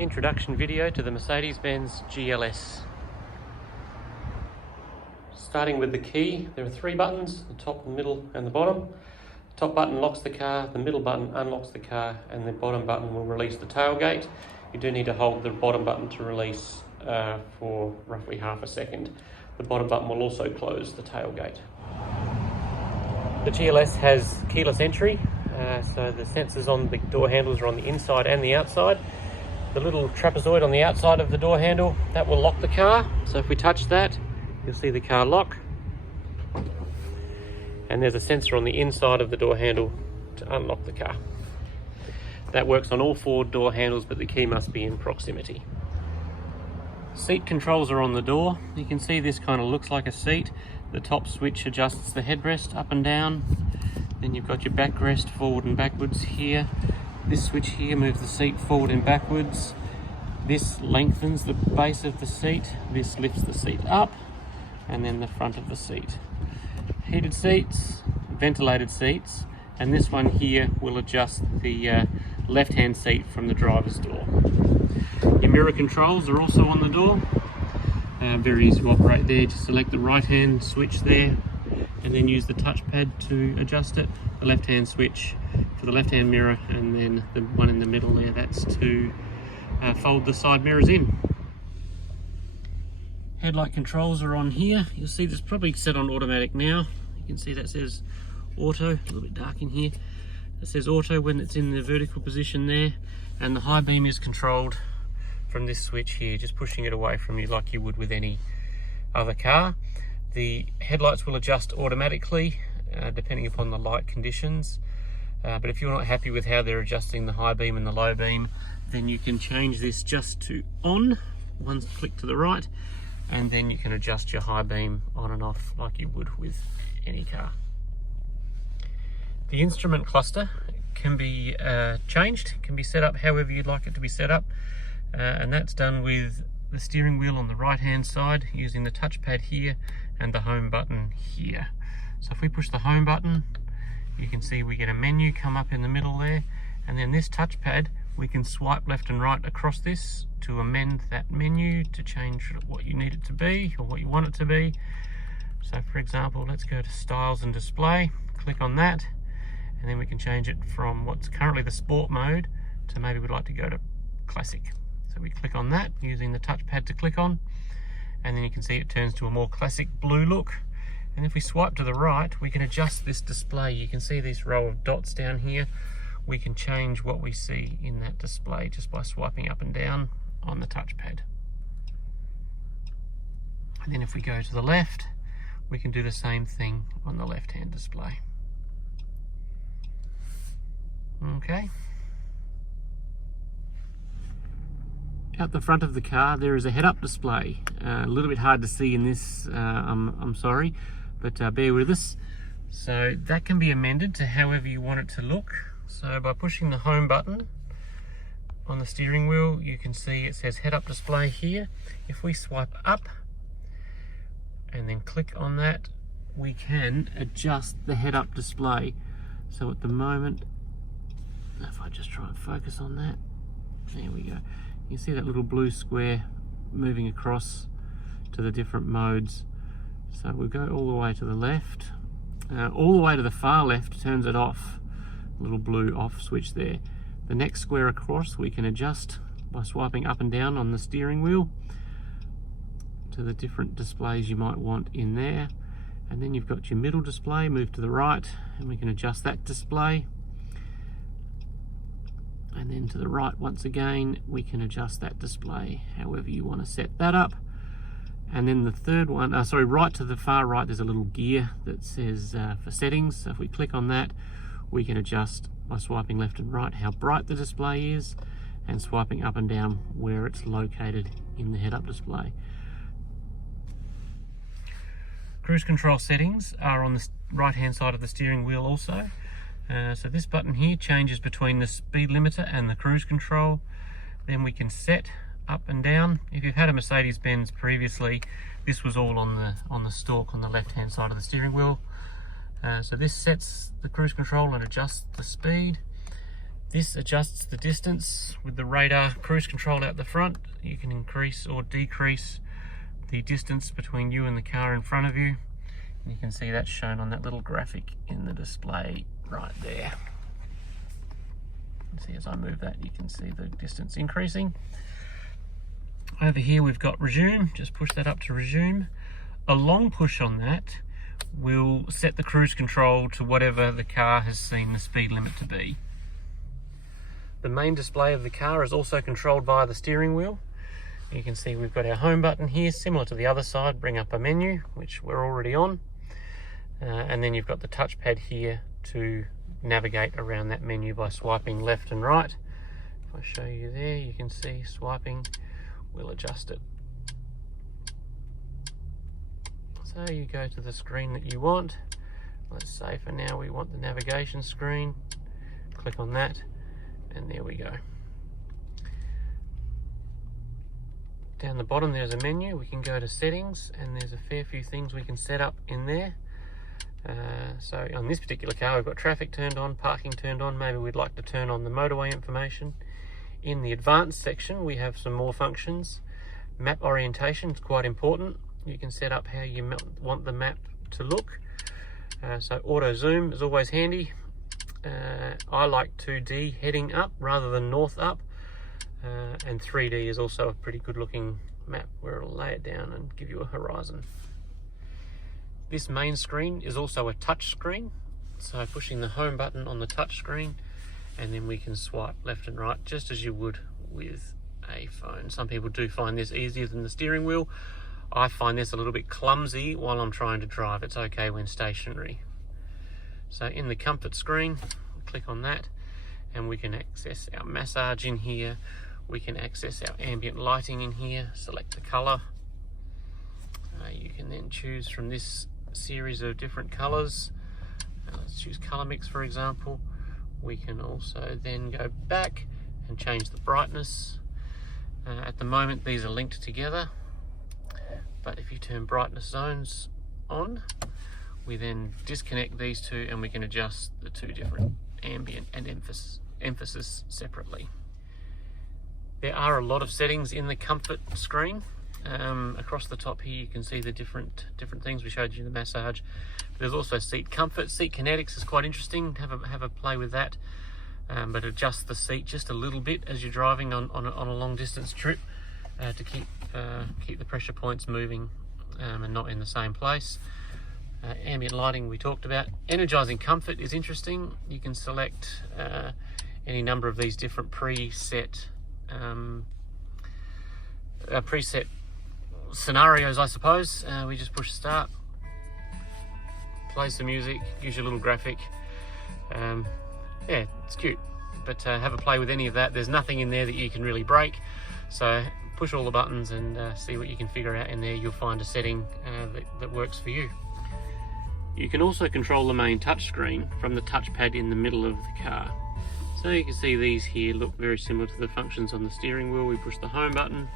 Introduction video to the Mercedes-Benz GLS. Starting with the key, there are three buttons, the top, the middle and the bottom. The top button locks the car, the middle button unlocks the car, and the bottom button will release the tailgate. You do need to hold the bottom button to release for roughly half a second. The bottom button will also close the tailgate. The GLS has keyless entry, so the sensors on the door handles are on the inside and the outside. The little trapezoid on the outside of the door handle, that will lock the car. So if we touch that, you'll see the car lock. And there's a sensor on the inside of the door handle to unlock the car. That works on all four door handles, but the key must be in proximity. Seat controls are on the door. You can see this kind of looks like a seat. The top switch adjusts the headrest up and down. Then you've got your backrest forward and backwards here. This switch here moves the seat forward and backwards. This lengthens the base of the seat. This lifts the seat up, and then the front of the seat. Heated seats, ventilated seats, and this one here will adjust the left-hand seat from the driver's door. Your mirror controls are also on the door. Very easy to operate there. Just select the right-hand switch there, and then use the touchpad to adjust it. The left-hand switch for the left-hand mirror, and then the one in the middle there, that's to fold the side mirrors in. Headlight controls are on here. You'll see this probably set on automatic now. You can see that says auto, a little bit dark in here. It says auto when it's in the vertical position there, and the high beam is controlled from this switch here, just pushing it away from you like you would with any other car. The headlights will adjust automatically depending upon the light conditions. But if you're not happy with how they're adjusting the high beam and the low beam, then you can change this just to on, one click to the right, and then you can adjust your high beam on and off like you would with any car. The instrument cluster can be changed, can be set up however you'd like it to be set up, and that's done with the steering wheel on the right hand side using the touchpad here and the home button here. So if we push the home button, you can see we get a menu come up in the middle there, and then this touchpad, we can swipe left and right across this to amend that menu to change what you need it to be or what you want it to be. So for example, let's go to Styles and Display, click on that, and then we can change it from what's currently the Sport mode to maybe we'd like to go to Classic. So we click on that using the touchpad to click on, and then you can see it turns to a more classic blue look. And if we swipe to the right, we can adjust this display. You can see this row of dots down here. We can change what we see in that display just by swiping up and down on the touchpad. And then if we go to the left, we can do the same thing on the left-hand display. Okay. Out the front of the car, there is a head-up display. A little bit hard to see in this, I'm sorry, but bear with us. So that can be amended to however you want it to look. So by pushing the home button on the steering wheel, you can see it says head-up display here. If we swipe up and then click on that, we can adjust the head-up display. So at the moment, if I just try and focus on that, there we go. You see that little blue square moving across to the different modes. So we'll go all the way to the left. All the way to the far left turns it off. Little blue off switch there. The next square across we can adjust by swiping up and down on the steering wheel to the different displays you might want in there. And then you've got your middle display, move to the right, and we can adjust that display. And then to the right once again, we can adjust that display however you want to set that up. And then the third one, right to the far right, there's a little gear that says for settings. So if we click on that, we can adjust by swiping left and right how bright the display is, and swiping up and down where it's located in the head-up display. Cruise control settings are on the right-hand side of the steering wheel also. So this button here changes between the speed limiter and the cruise control. Then we can set up and down. If you've had a Mercedes-Benz previously, this was all on the stalk on the left-hand side of the steering wheel. So this sets the cruise control and adjusts the speed. This adjusts the distance with the radar cruise control out the front. You can increase or decrease the distance between you and the car in front of you. And you can see that's shown on that little graphic in the display right there. See, as I move that, you can see the distance increasing. Over here we've got resume. Just push that up to resume. A long push on that will set the cruise control to whatever the car has seen the speed limit to be. The main display of the car is also controlled via the steering wheel. You can see we've got our home button here, similar to the other side, bring up a menu, which we're already on. And then you've got the touchpad here to navigate around that menu by swiping left and right. If I show you there, you can see swiping will adjust it. So you go to the screen that you want. Let's say for now we want the navigation screen. Click on that. And there we go. Down the bottom there's a menu. We can go to settings and there's a fair few things we can set up in there. So on this particular car we've got traffic turned on, parking turned on. Maybe we'd like to turn on the motorway information. In the advanced section we have some more functions. Map orientation is quite important. You can set up how you want the map to look. So auto zoom is always handy. I like 2D heading up rather than north up, and 3D is also a pretty good looking map where it'll lay it down and give you a horizon. This main screen is also a touch screen, so pushing the home button on the touch screen and then we can swipe left and right just as you would with a phone. Some people do find this easier than the steering wheel. I find this a little bit clumsy while I'm trying to drive. It's okay when stationary. So in the comfort screen, click on that and we can access our massage in here. We can access our ambient lighting in here, select the color. You can then choose from this series of different colors. Let's choose color mix, for example. We can also then go back and change the brightness. At the moment, these are linked together, but if you turn brightness zones on, we then disconnect these two and we can adjust the two different ambient and emphasis separately. There are a lot of settings in the comfort screen. Across the top here you can see the different things we showed you, the massage. There's also seat comfort. Seat kinetics is quite interesting. Have a play with that, but adjust the seat just a little bit as you're driving on a long distance trip to keep the pressure points moving and not in the same place. Ambient lighting we talked about. Energizing comfort is interesting. You can select any number of these different preset scenarios, I suppose. We just push start, plays the music, gives you a little graphic. Yeah, it's cute, but have a play with any of that. There's nothing in there that you can really break, so push all the buttons and see what you can figure out in there. You'll find a setting that works for you. You can also control the main touchscreen from the touchpad in the middle of the car. So you can see these here look very similar to the functions on the steering wheel. We push the home button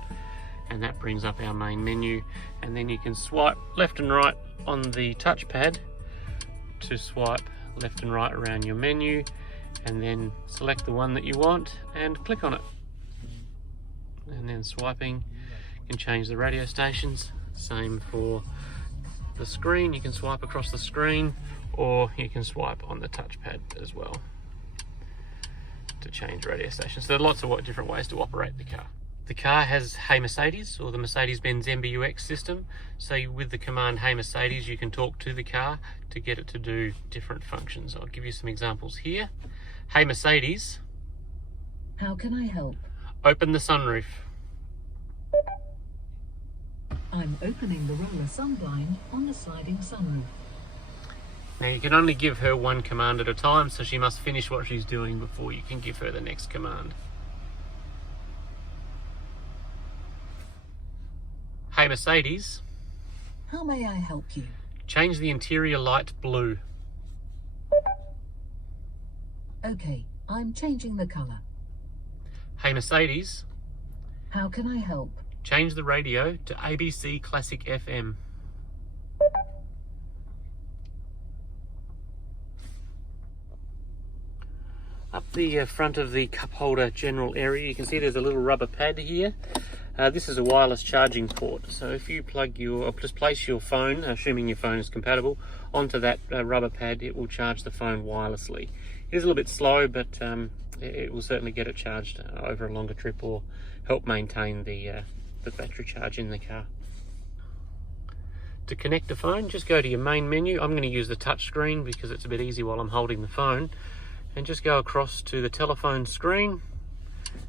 and that brings up our main menu, and then you can swipe left and right on the touchpad to swipe left and right around your menu, and then select the one that you want and click on it. And then swiping can change the radio stations. Same for the screen, you can swipe across the screen or you can swipe on the touchpad as well to change radio stations. So there are lots of different ways to operate the car. The car has Hey Mercedes, or the Mercedes-Benz MBUX system. So with the command Hey Mercedes, you can talk to the car to get it to do different functions. I'll give you some examples here. Hey Mercedes. How can I help? Open the sunroof. I'm opening the roller sun blind on the sliding sunroof. Now you can only give her one command at a time, so she must finish what she's doing before you can give her the next command. Hey Mercedes. How may I help you? Change the interior light blue. Okay, I'm changing the color. Hey Mercedes. How can I help? Change the radio to ABC Classic FM. Up the front of the cup holder general area, you can see there's a little rubber pad here. This is a wireless charging port, so if you just place your phone, assuming your phone is compatible, onto that rubber pad, it will charge the phone wirelessly. It is a little bit slow, but it will certainly get it charged over a longer trip or help maintain the battery charge in the car. To connect the phone, just go to your main menu. I'm going to use the touch screen because it's a bit easy while I'm holding the phone, and just go across to the telephone screen,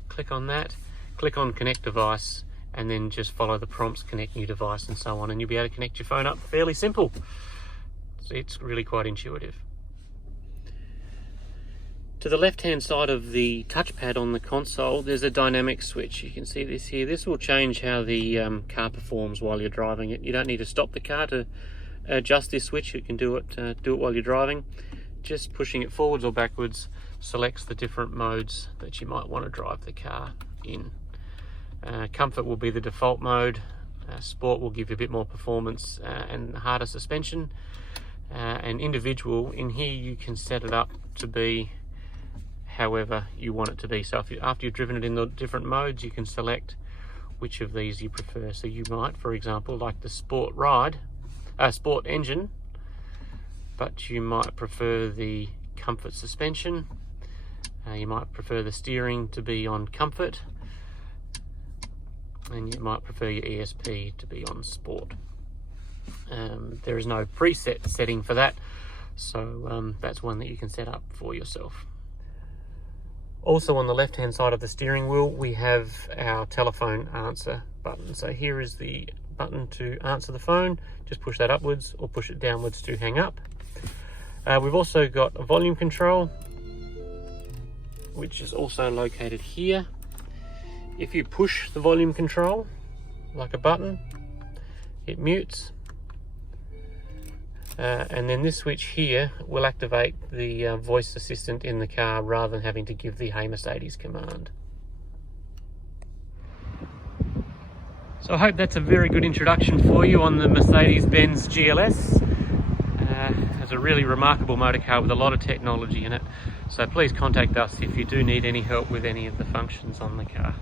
click on that, click on connect device, and then just follow the prompts, connect new device and so on, and you'll be able to connect your phone up. Fairly simple. It's really quite intuitive. To the left hand side of the touchpad on the console, there's a dynamic switch. You can see this here. This will change how the car performs while you're driving it. You don't need to stop the car to adjust this switch. You can do it while you're driving. Just pushing it forwards or backwards selects the different modes that you might want to drive the car in. Comfort will be the default mode. Sport will give you a bit more performance and harder suspension. And individual, in here you can set it up to be however you want it to be. So after you've driven it in the different modes, you can select which of these you prefer. So you might, for example, like the sport engine, but you might prefer the comfort suspension. You might prefer the steering to be on comfort, and you might prefer your ESP to be on sport. There is no preset setting for that, so that's one that you can set up for yourself. Also on the left hand side of the steering wheel, we have our telephone answer button. So here is the button to answer the phone. Just push that upwards or push it downwards to hang up. We've also got a volume control, which is also located here. If you push the volume control like a button, it mutes. And then this switch here will activate the voice assistant in the car rather than having to give the "Hey Mercedes" command. So I hope that's a very good introduction for you on the Mercedes-Benz GLS. It's a really remarkable motor car with a lot of technology in it. So please contact us if you do need any help with any of the functions on the car.